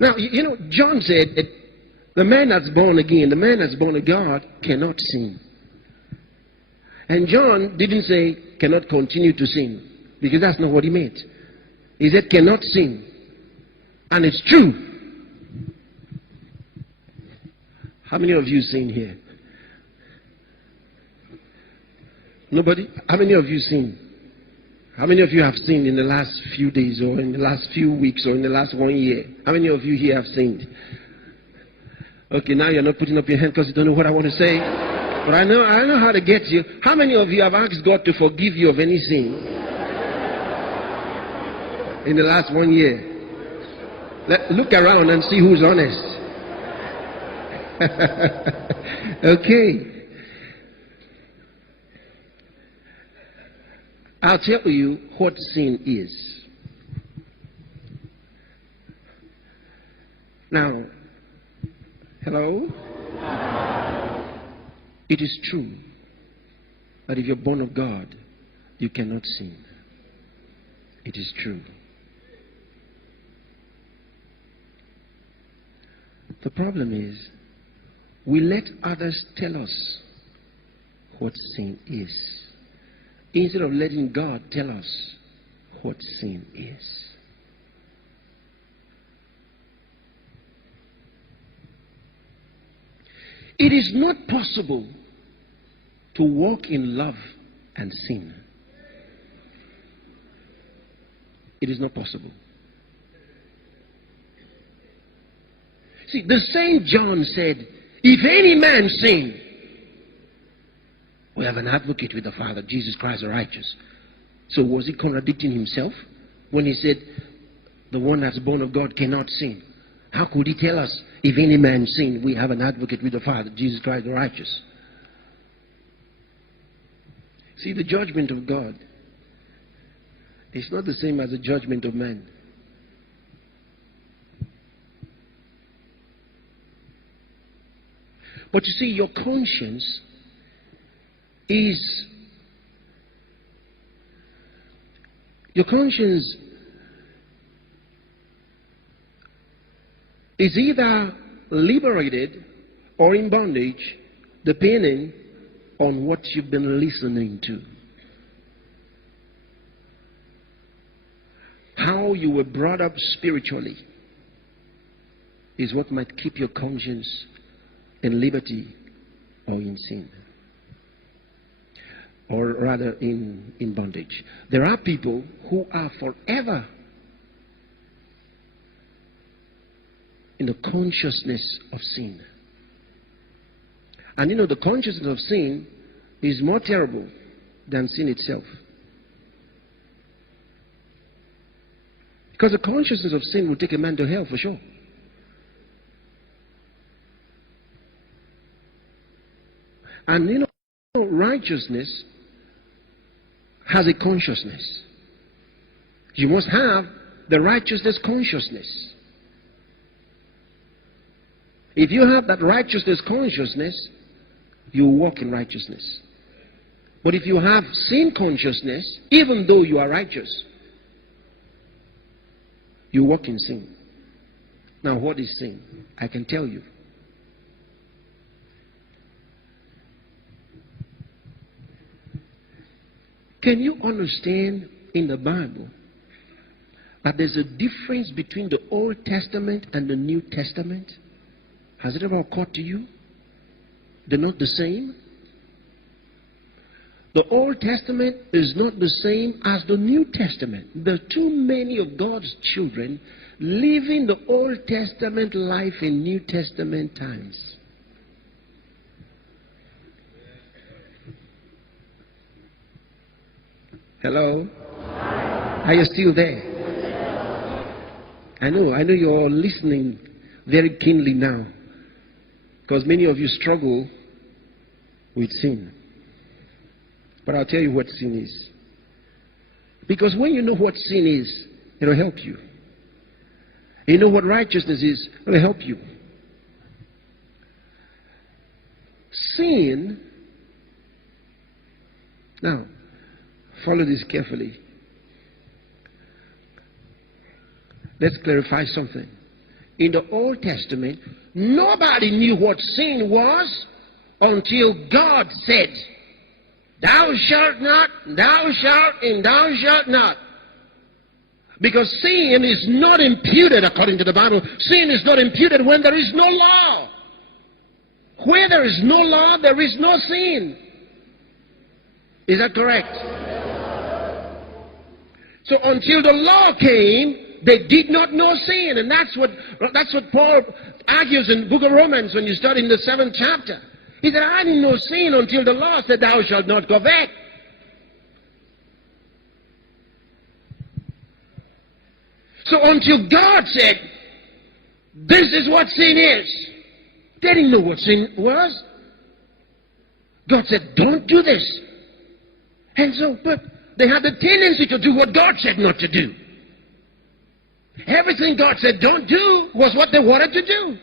Now, John said that the man that's born again, the man that's born of God, cannot sin. And John didn't say cannot continue to sin, because that's not what he meant. He said cannot sin. And it's true. How many of you sin here? Nobody? How many of you sin? How many of you have sinned in the last few days, or in the last few weeks, or in the last 1 year? How many of you here have sinned? Okay, now you're not putting up your hand because you don't know what I want to say. But I know how to get you. How many of you have asked God to forgive you of any sin in the last 1 year? Look around and see who's honest. Okay. I'll tell you what sin is. Now, hello? It is true that if you're born of God, you cannot sin. It is true. The problem is, we let others tell us what sin is, instead of letting God tell us what sin is. It is not possible to walk in love and sin. It is not possible. See, the same John said, if any man sin, we have an advocate with the Father, Jesus Christ the righteous. So was he contradicting himself when he said, the one that's born of God cannot sin? How could he tell us, if any man sin, we have an advocate with the Father, Jesus Christ the righteous? See, the judgment of God is not the same as the judgment of man. But you see, your conscience is either liberated or in bondage, depending on what you've been listening to. How you were brought up spiritually is what might keep your conscience in liberty or in sin, or rather in bondage. There are people who are forever in the consciousness of sin. And the consciousness of sin is more terrible than sin itself. Because the consciousness of sin will take a man to hell for sure. And righteousness has a consciousness. You must have the righteousness consciousness. If you have that righteousness consciousness, you walk in righteousness. But if you have sin consciousness, even though you are righteous, you walk in sin. Now, what is sin? I can tell you. Can you understand in the Bible that there's a difference between the Old Testament and the New Testament? Has it ever occurred to you? They're not the same. The Old Testament is not the same as the New Testament. There are too many of God's children living the Old Testament life in New Testament times. Hello? Are you still there? I know you're all listening very keenly now, because many of you struggle with sin. But I'll tell you what sin is. Because when you know what sin is, it'll help you. You know what righteousness is, it'll help you. Sin, now, follow this carefully. Let's clarify something. In the Old Testament, nobody knew what sin was until God said, thou shalt not, thou shalt, and thou shalt not. Because sin is not imputed, according to the Bible. Sin is not imputed when there is no law. Where there is no law, there is no sin. Is that correct? So until the law came, they did not know sin. And that's what Paul argues in the book of Romans when you study in the 7th chapter. He said, I didn't know sin until the law said, thou shalt not covet. So until God said, this is what sin is, they didn't know what sin was. God said, don't do this. And so, but they had the tendency to do what God said not to do. Everything God said don't do was what they wanted to do.